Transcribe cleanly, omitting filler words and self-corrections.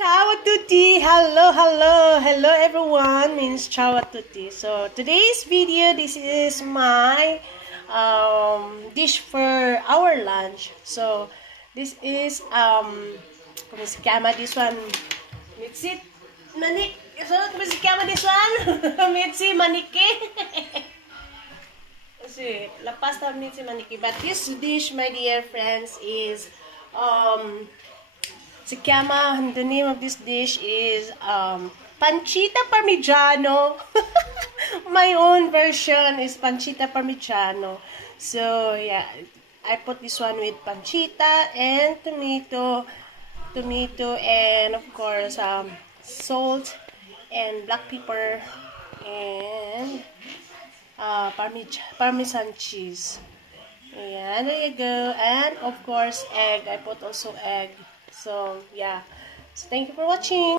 Ciao a tutti! Hello, hello, hello everyone, means ciao a tutti. So, today's video, this is my dish for our lunch. So, this is, como se llama this one? Mitsi, manik, so, como se llama this one? Mitsi, maniki. See, la pasta mitsi, maniki. But this dish, my dear friends, is, the name of this dish is pancita parmigiano. My own version is pancita parmigiano. So yeah, I put this one with pancita and tomato, and of course salt and black pepper and parmesan cheese. Yeah, there you go. And of course egg. I put also egg. So yeah. So thank you for watching.